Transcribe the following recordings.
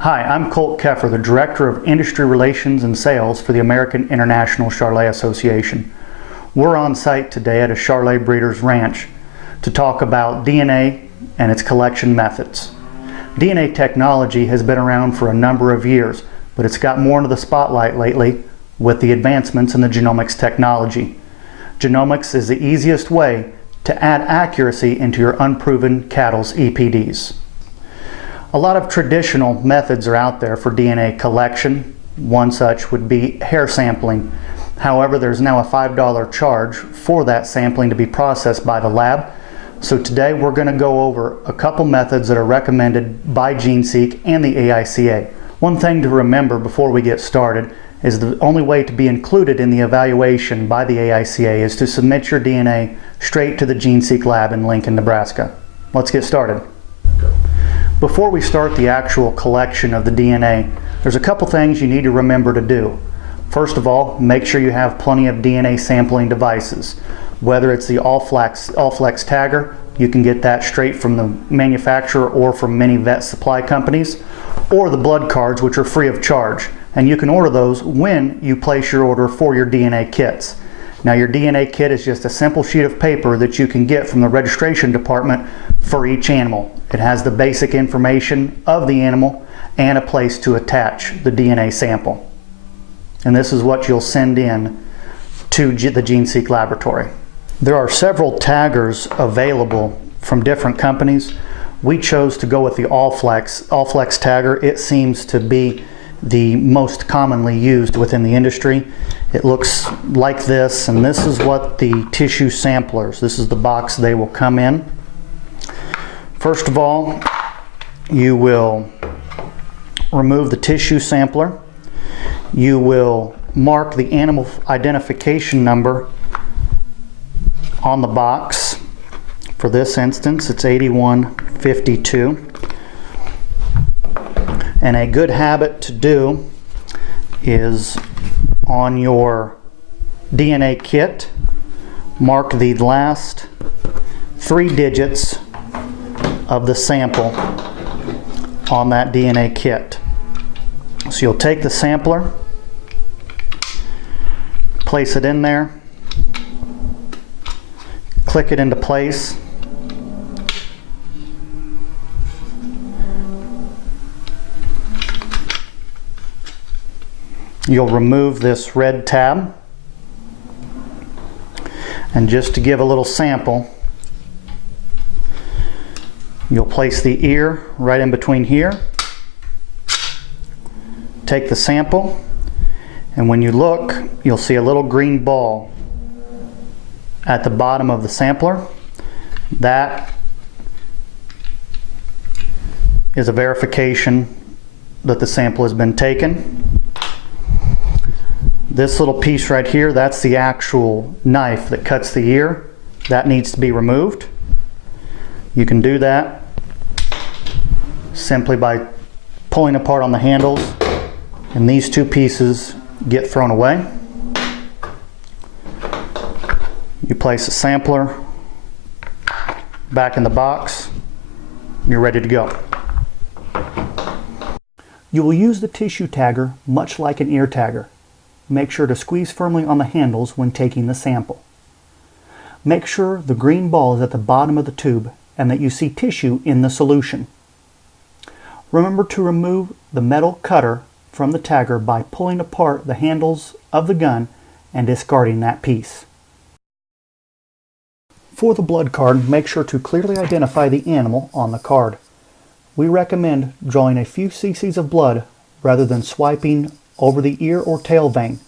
Hi, I'm Colt Keffer, the Director of Industry Relations and Sales for the American International Charolais Association. We're on site today at a Charolais breeder's ranch to talk about DNA and its collection methods. DNA technology has been around for a number of years, but it's got more into the spotlight lately with the advancements in the genomics technology. Genomics is the easiest way to add accuracy into your unproven cattle's EPDs. A lot of traditional methods are out there for DNA collection. One such would be hair sampling. However, there's now a $5 charge for that sampling to be processed by the lab. So today we're going to go over a couple methods that are recommended by GeneSeek and the AICA. One thing to remember before we get started is the only way to be included in the evaluation by the AICA is to submit your DNA straight to the GeneSeek lab in Lincoln, Nebraska. Let's get started. Before we start the actual collection of the DNA, there's a couple things you need to remember to do. First of all, make sure you have plenty of DNA sampling devices. Whether it's the All-Flex tagger, you can get that straight from the manufacturer or from many vet supply companies, or the blood cards, which are free of charge. And you can order those when you place your order for your DNA kits. Now, your DNA kit is just a simple sheet of paper that you can get from the registration department for each animal. It has the basic information of the animal and a place to attach the DNA sample. And this is what you'll send in to the GeneSeek laboratory. There are several taggers available from different companies. We chose to go with the All-Flex tagger. It seems to be the most commonly used within the industry. It looks like this, and this is what the tissue samplers, this is the box they will come in. First of all, you will remove the tissue sampler. You will mark the animal identification number on the box. For this instance, it's 8152. And a good habit to do is on your DNA kit, mark the last 3 digits of the sample on that DNA kit. So you'll take the sampler, place it in there, click it into place. You'll remove this red tab, and just to give a little sample, you'll place the ear right in between here, take the sample, and when you look, you'll see a little green ball at the bottom of the sampler. That is a verification that the sample has been taken. This little piece right here, that's the actual knife that cuts the ear. That needs to be removed. You can do that simply by pulling apart on the handles, and these 2 pieces get thrown away. You place the sampler back in the box, and you're ready to go. You will use the tissue tagger much like an ear tagger. Make sure to squeeze firmly on the handles when taking the sample. Make sure the green ball is at the bottom of the tube and that you see tissue in the solution. Remember to remove the metal cutter from the tagger by pulling apart the handles of the gun and discarding that piece. For the blood card, make sure to clearly identify the animal on the card. We recommend drawing a few cc's of blood rather than swiping over the ear or tail vein.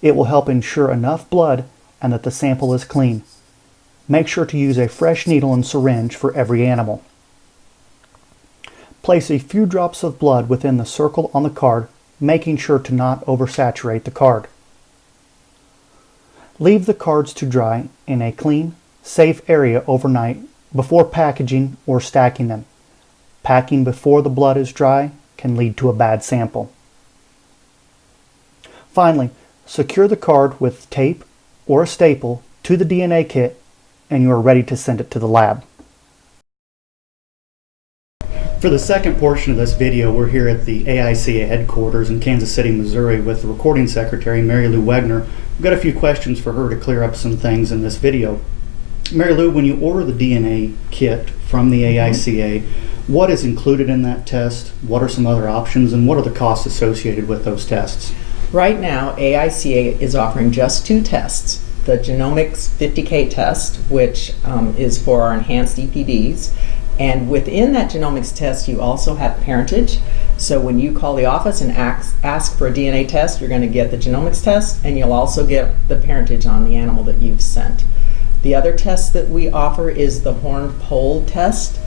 It will help ensure enough blood and that the sample is clean. Make sure to use a fresh needle and syringe for every animal. Place a few drops of blood within the circle on the card, making sure to not oversaturate the card. Leave the cards to dry in a clean, safe area overnight before packaging or stacking them. Packing before the blood is dry can lead to a bad sample. Finally, secure the card with tape or a staple to the DNA kit and you are ready to send it to the lab. For the second portion of this video, we're here at the AICA headquarters in Kansas City, Missouri with the recording secretary, Mary Lou Wegner. We've got a few questions for her to clear up some things in this video. Mary Lou, when you order the DNA kit from the AICA, what is included in that test? What are some other options, and what are the costs associated with those tests? Right now, AICA is offering just two tests. The Genomics 50K test, which is for our enhanced EPDs. And within that genomics test, you also have parentage. So when you call the office and ask for a DNA test, you're going to get the genomics test, and you'll also get the parentage on the animal that you've sent. The other test that we offer is the horned poll test,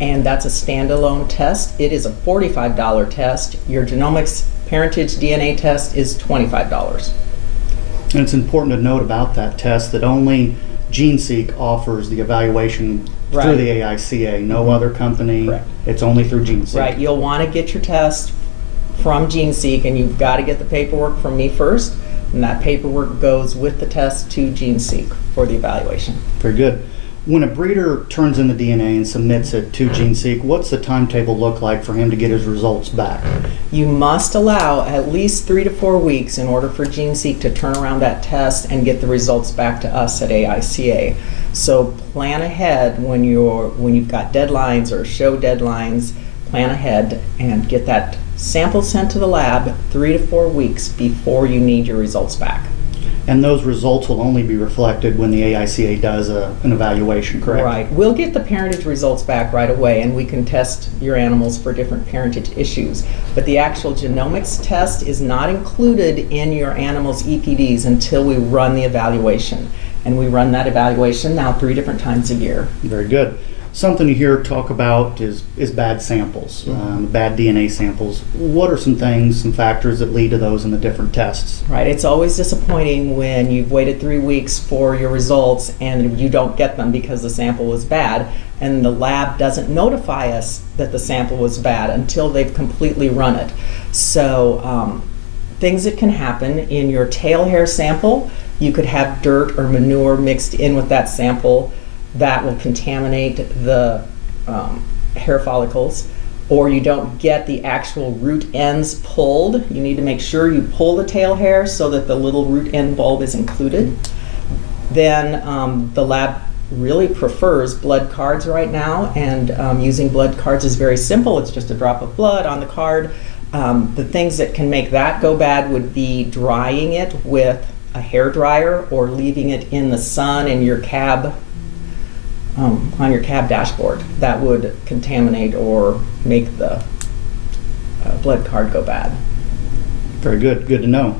and that's a standalone test. It is a $45 test. Your genomics parentage DNA test is $25. And it's important to note about that test that only GeneSeek offers the evaluation through the AICA. No other company. Correct. It's only through GeneSeek. Right. You'll want to get your test from GeneSeek, and you've got to get the paperwork from me first, and that paperwork goes with the test to GeneSeek for the evaluation. Very good. When a breeder turns in the DNA and submits it to GeneSeek, what's the timetable look like for him to get his results back? You must allow at least 3 to 4 weeks in order for GeneSeek to turn around that test and get the results back to us at AICA. So plan ahead when you've got deadlines or show deadlines. Plan ahead and get that sample sent to the lab 3 to 4 weeks before you need your results back. And those results will only be reflected when the AICA does an evaluation, correct? Right. We'll get the parentage results back right away, and we can test your animals for different parentage issues. But the actual genomics test is not included in your animal's EPDs until we run the evaluation. And we run that evaluation now 3 different times a year. Very good. Something you hear talk about is bad samples, bad DNA samples. What are some things, some factors that lead to those in the different tests? Right. It's always disappointing when you've waited 3 weeks for your results and you don't get them because the sample was bad, and the lab doesn't notify us that the sample was bad until they've completely run it. So things that can happen in your tail hair sample, you could have dirt or manure mixed in with that sample. That will contaminate the hair follicles, or you don't get the actual root ends pulled. You need to make sure you pull the tail hair so that the little root end bulb is included. Then the lab really prefers blood cards right now, and using blood cards is very simple. It's just a drop of blood on the card. The things that can make that go bad would be drying it with a hair dryer or leaving it in the sun in your cab on your cab dashboard. That would contaminate or make the blood card go bad. Very good. Good to know.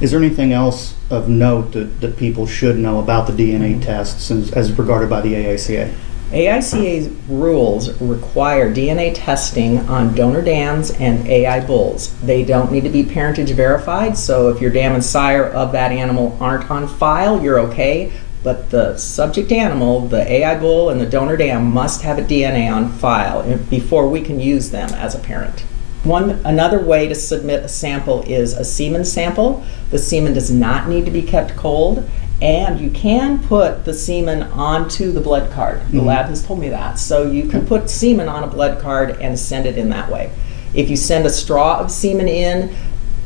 Is there anything else of note that people should know about the DNA tests as regarded by the AICA? AICA's rules require DNA testing on donor dams and AI bulls. They don't need to be parentage verified, so if your dam and sire of that animal aren't on file, you're okay. But the subject animal, the AI bull and the donor dam, must have a DNA on file before we can use them as a parent. Another way to submit a sample is a semen sample. The semen does not need to be kept cold, and you can put the semen onto the blood card. The lab has told me that. So you can put semen on a blood card and send it in that way. If you send a straw of semen in,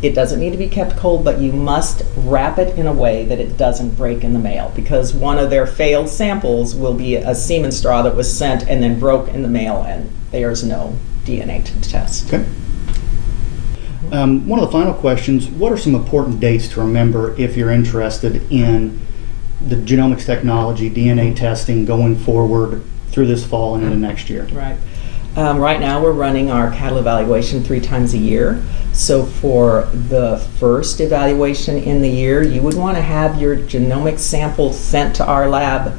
it doesn't need to be kept cold, but you must wrap it in a way that it doesn't break in the mail, because one of their failed samples will be a semen straw that was sent and then broke in the mail, and there's no DNA to test. Okay. One of the final questions, what are some important dates to remember if you're interested in the genomics technology, DNA testing going forward through this fall and into next year? Right. Right now we're running our cattle evaluation 3 times a year. So for the first evaluation in the year, you would want to have your genomic sample sent to our lab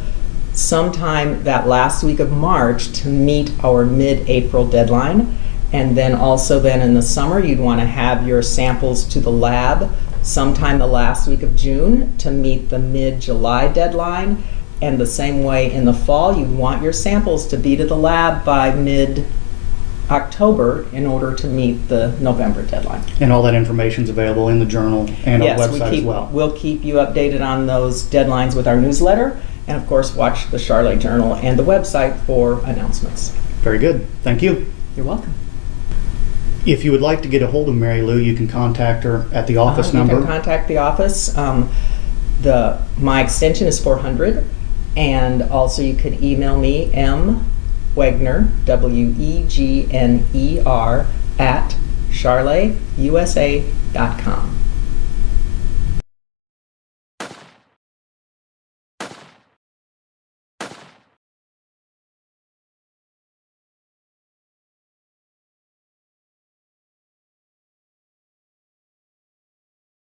sometime that last week of March to meet our mid-April deadline. And then also then in the summer, you'd want to have your samples to the lab sometime the last week of June to meet the mid-July deadline. And the same way in the fall, you'd want your samples to be to the lab by mid-October in order to meet the November deadline. And all that information is available in the journal and our website as well. We'll keep you updated on those deadlines with our newsletter, and of course watch the Charolais Journal and the website for announcements. Very good. Thank you. You're welcome. If you would like to get a hold of Mary Lou, you can contact her at the office You number. can contact the office. My extension is 400, and also you could email me, Wegner, WEGNER, at charolaiusa.com.